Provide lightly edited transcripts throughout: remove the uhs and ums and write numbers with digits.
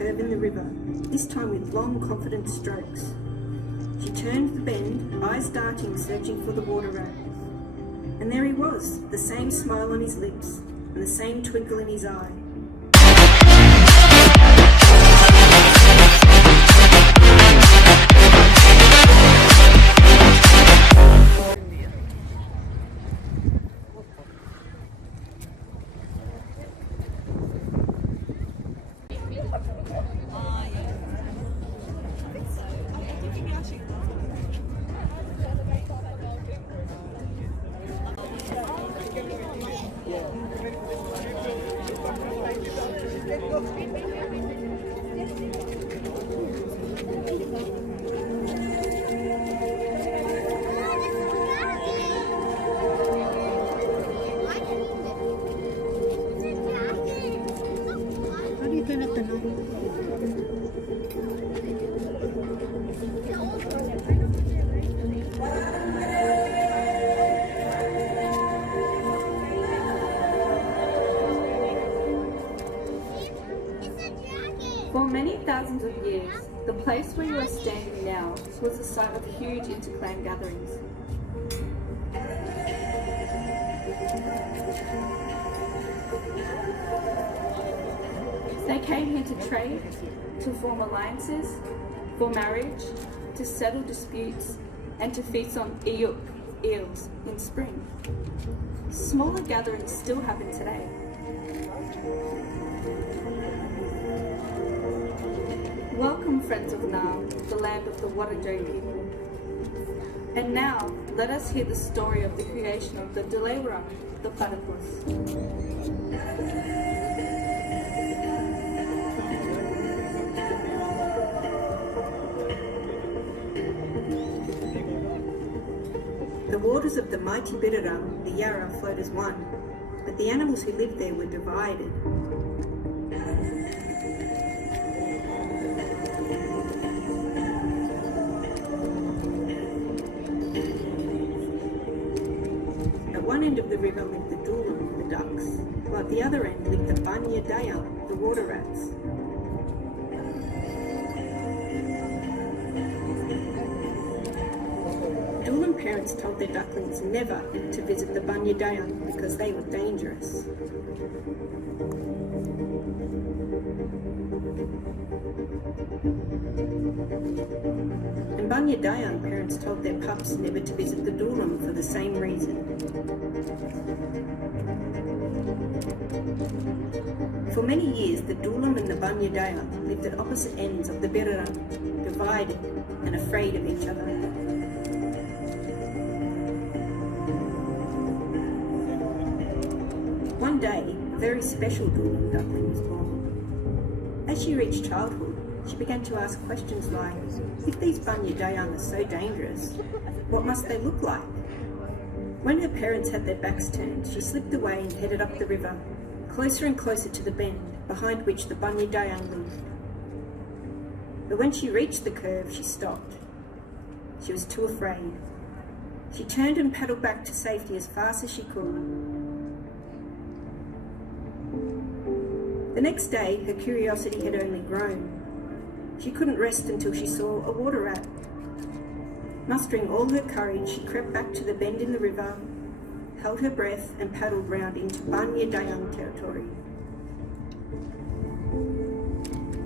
curve in the river, this time with long, confident strokes. She turned the bend, eyes darting, searching for the water rat. And there he was, the same smile on his lips and the same twinkle in his eye. For many thousands of years, the place where you are standing now was the site of huge interclan gatherings. They came here to trade, to form alliances, for marriage, to settle disputes, and to feast on eels in spring. Smaller gatherings still happen today. Welcome, friends of Naarm, the land of the Wurundjeri people. And now, let us hear the story of the creation of the Dulai Wurrung, the Platypus. The waters of the mighty Birrarung, the Yarra, flowed as one, but the animals who lived there were divided. At one end of the river lived the Dulai, the ducks, while at the other end lived the Dayang, the water rats. Dulai parents told their ducklings never to visit the Dayang because they were dangerous. And Dayang parents told their pups never to visit the Dulai for the same reason. For many years, the Dulai and the Dayang lived at opposite ends of the Birrarung, divided and afraid of each other. One day, a very special Dulai duckling was born. As she reached childhood, she began to ask questions like, if these Dayang are so dangerous, what must they look like? When her parents had their backs turned, she slipped away and headed up the river, closer and closer to the bend, behind which the Dayang lived. But when she reached the curve, she stopped. She was too afraid. She turned and paddled back to safety as fast as she could. The next day, her curiosity had only grown. She couldn't rest until she saw a water rat. Mustering all her courage, she crept back to the bend in the river, held her breath and paddled round into Dayang territory.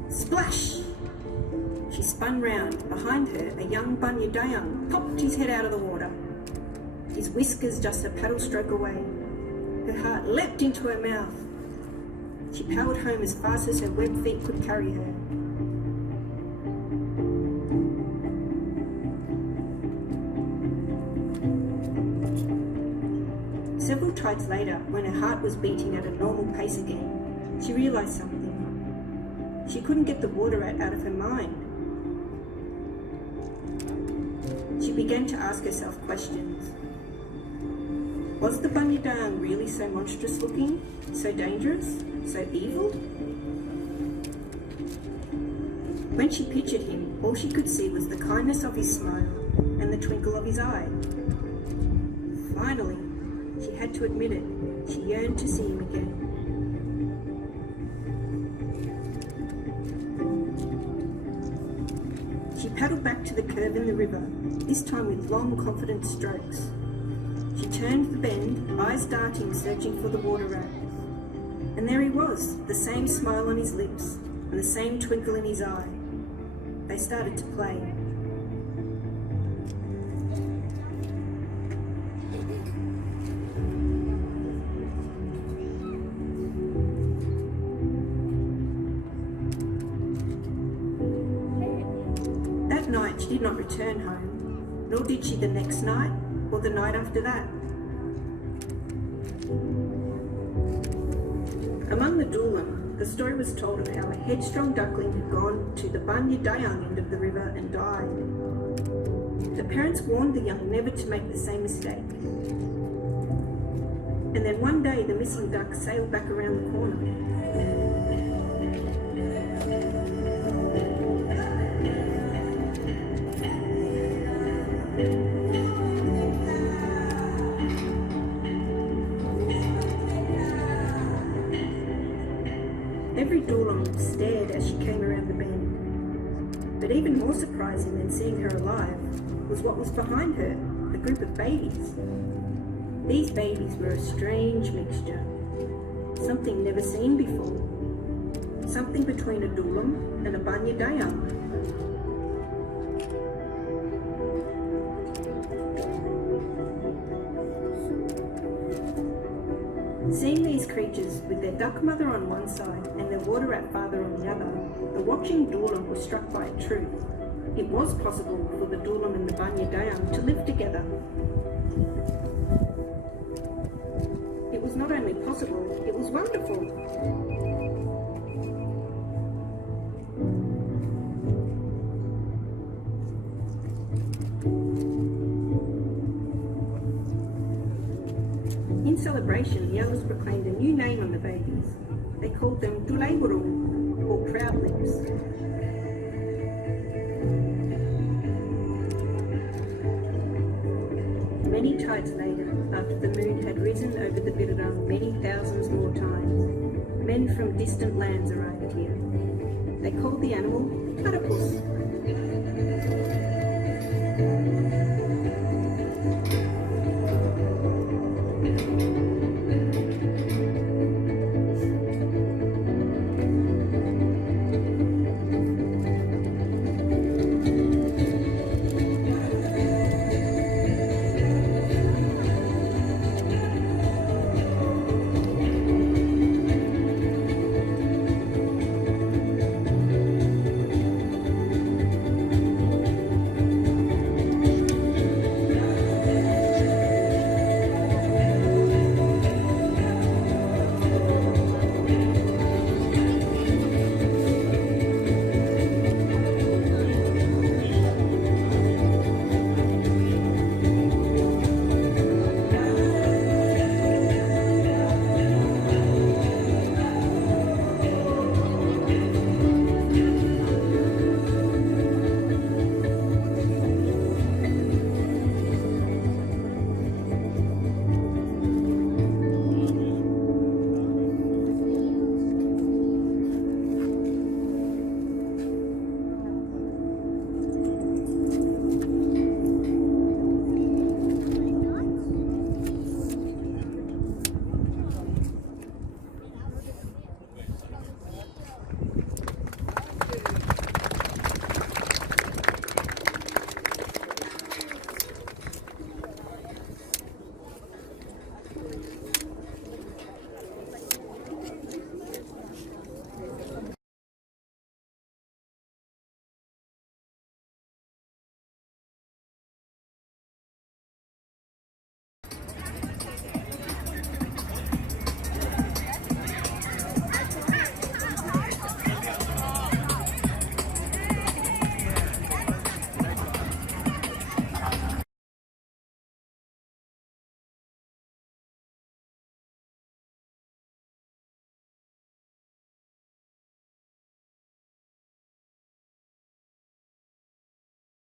Splash! She spun round. Behind her, a young Dayang popped his head out of the water, his whiskers just a paddle stroke away. Her heart leapt into her mouth. She powered home as fast as her webbed feet could carry her. Several tides later, when her heart was beating at a normal pace again, she realised something. She couldn't get the water rat out of her mind. She began to ask herself questions. Was the Dayang really so monstrous looking, so dangerous, so evil? When she pictured him, all she could see was the kindness of his smile and the twinkle of his eye. Finally, she had to admit it, she yearned to see him again. She paddled back to the curve in the river, this time with long, confident strokes. She turned the bend, eyes darting, searching for the water rat. And there he was, the same smile on his lips and the same twinkle in his eye. They started to play. That night she did not return home, nor did she the next night or the night after that. Among the Dulai, the story was told of how a headstrong duckling had gone to the Banya Dayang end of the river and died. The parents warned the young never to make the same mistake. And then one day the missing duck sailed back around the corner. Every Dulai stared as she came around the bend. But even more surprising than seeing her alive was what was behind her, a group of babies. These babies were a strange mixture, something never seen before, something between a Dulai and a Banya Dayang. Seeing these creatures with their duck mother on one side and their water rat father on the other, the watching Dulai was struck by a truth. It was possible for the Dulai and the Banya Dayang to live together. It was not only possible, it was wonderful. In celebration, the elders proclaimed a new name on the babies. They called them Dulai Wurrung, or proud lips. Many tides later, after the moon had risen over the Birrarung many thousands more times, men from distant lands arrived here. They called the animal Platypus,